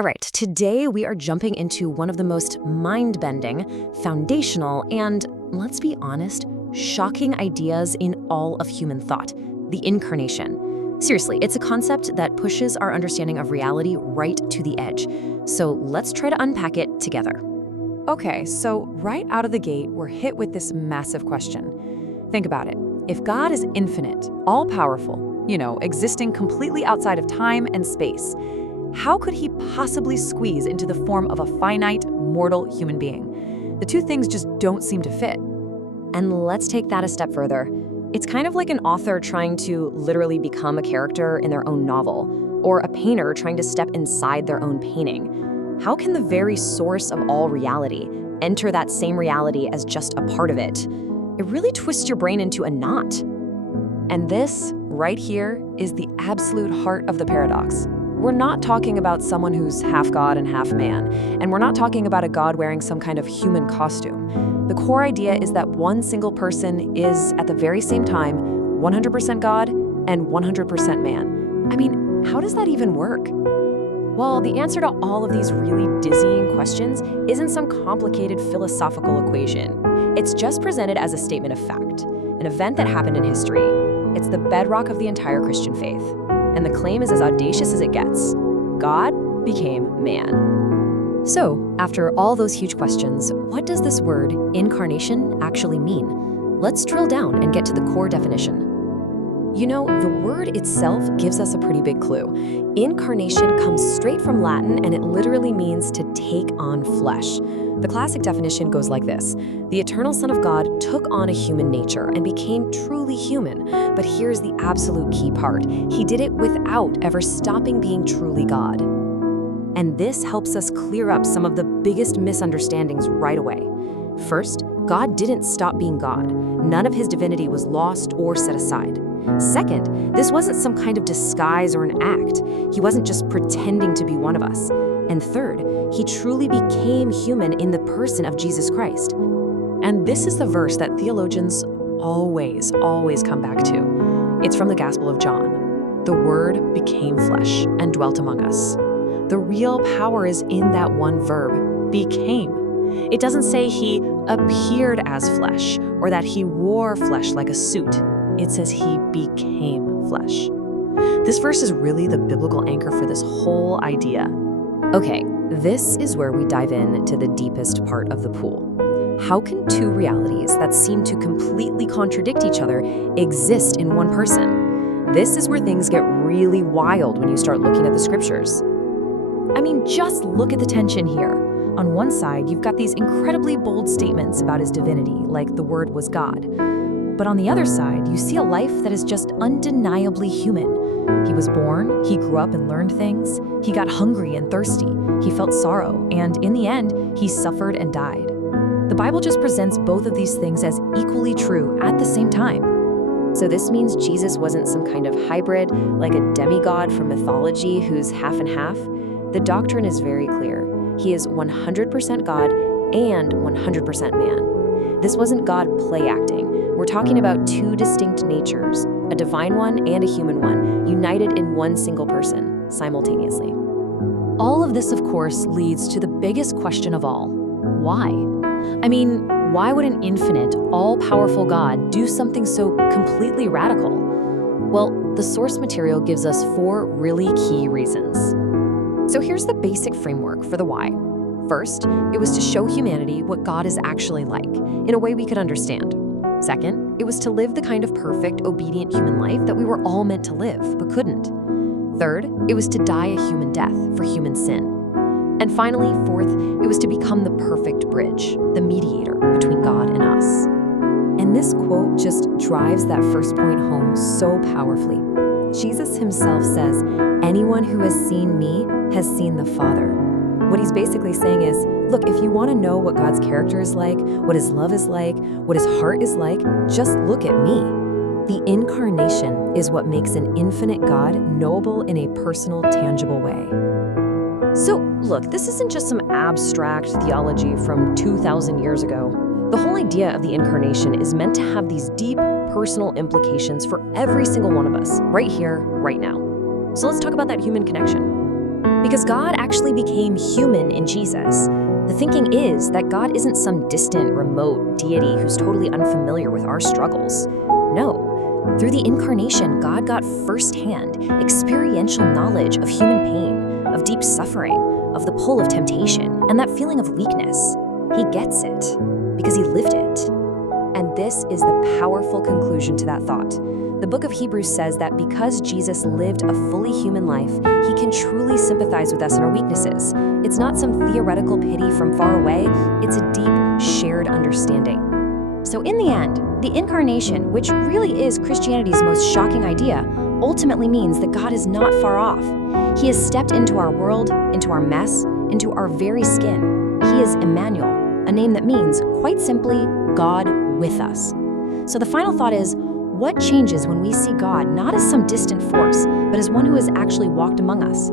All right, today we are jumping into one of the most mind-bending, foundational, and, let's be honest, shocking ideas in all of human thought, the Incarnation. Seriously, it's a concept that pushes our understanding of reality right to the edge. So let's try to unpack it together. Okay, so right out of the gate, we're hit with this massive question. Think about it. If God is infinite, all-powerful, existing completely outside of time and space, how could he possibly squeeze into the form of a finite, mortal human being? The two things just don't seem to fit. And let's take that a step further. It's kind of like an author trying to literally become a character in their own novel, or a painter trying to step inside their own painting. How can the very source of all reality enter that same reality as just a part of it? It really twists your brain into a knot. And this, right here, is the absolute heart of the paradox. We're not talking about someone who's half God and half man, and we're not talking about a God wearing some kind of human costume. The core idea is that one single person is, at the very same time, 100% God and 100% man. I mean, how does that even work? Well, the answer to all of these really dizzying questions isn't some complicated philosophical equation. It's just presented as a statement of fact, an event that happened in history. It's the bedrock of the entire Christian faith. And the claim is as audacious as it gets. God became man. So, after all those huge questions, what does this word, incarnation, actually mean? Let's drill down and get to the core definition. The word itself gives us a pretty big clue. Incarnation comes straight from Latin, and it literally means to take on flesh. The classic definition goes like this. The eternal Son of God took on a human nature and became truly human. But here's the absolute key part. He did it without ever stopping being truly God. And this helps us clear up some of the biggest misunderstandings right away. First, God didn't stop being God. None of his divinity was lost or set aside. Second, this wasn't some kind of disguise or an act. He wasn't just pretending to be one of us. And third, he truly became human in the person of Jesus Christ. And this is the verse that theologians always come back to. It's from the Gospel of John. The Word became flesh and dwelt among us. The real power is in that one verb, became. It doesn't say he appeared as flesh or that he wore flesh like a suit. It says he became flesh. This verse is really the biblical anchor for this whole idea. Okay, this is where we dive in to the deepest part of the pool. How can two realities that seem to completely contradict each other exist in one person? This is where things get really wild when you start looking at the scriptures. I mean, just look at the tension here. On one side, you've got these incredibly bold statements about his divinity, like the Word was God. But on the other side, you see a life that is just undeniably human. He was born, he grew up and learned things, he got hungry and thirsty, he felt sorrow, and in the end, he suffered and died. The Bible just presents both of these things as equally true at the same time. So this means Jesus wasn't some kind of hybrid, like a demigod from mythology who's half and half. The doctrine is very clear. He is 100% God and 100% man. This wasn't God play acting. We're talking about two distinct natures, a divine one and a human one, united in one single person, simultaneously. All of this, of course, leads to the biggest question of all. Why? I mean, why would an infinite, all-powerful God do something so completely radical? Well, the source material gives us 4 really key reasons. So here's the basic framework for the why. First, it was to show humanity what God is actually like, in a way we could understand. Second, it was to live the kind of perfect, obedient human life that we were all meant to live, but couldn't. Third, it was to die a human death for human sin. And finally, fourth, it was to become the perfect bridge, the mediator between God and us. And this quote just drives that first point home so powerfully. Jesus himself says, "Anyone who has seen me has seen the Father." What he's basically saying is, look, if you want to know what God's character is like, what his love is like, what his heart is like, just look at me. The incarnation is what makes an infinite God knowable in a personal, tangible way. So, look, this isn't just some abstract theology from 2,000 years ago. The whole idea of the incarnation is meant to have these deep, personal implications for every single one of us, right here, right now. So let's talk about that human connection. Because God actually became human in Jesus. The thinking is that God isn't some distant, remote deity who's totally unfamiliar with our struggles. No. Through the incarnation, God got firsthand, experiential knowledge of human pain, of deep suffering, of the pull of temptation, and that feeling of weakness. He gets it because he lived it. And this is the powerful conclusion to that thought. The book of Hebrews says that because Jesus lived a fully human life, he can truly sympathize with us in our weaknesses. It's not some theoretical pity from far away, it's a deep, shared understanding. So in the end, the incarnation, which really is Christianity's most shocking idea, ultimately means that God is not far off. He has stepped into our world, into our mess, into our very skin. He is Emmanuel, a name that means, quite simply, God with us. So the final thought is, what changes when we see God not as some distant force, but as one who has actually walked among us?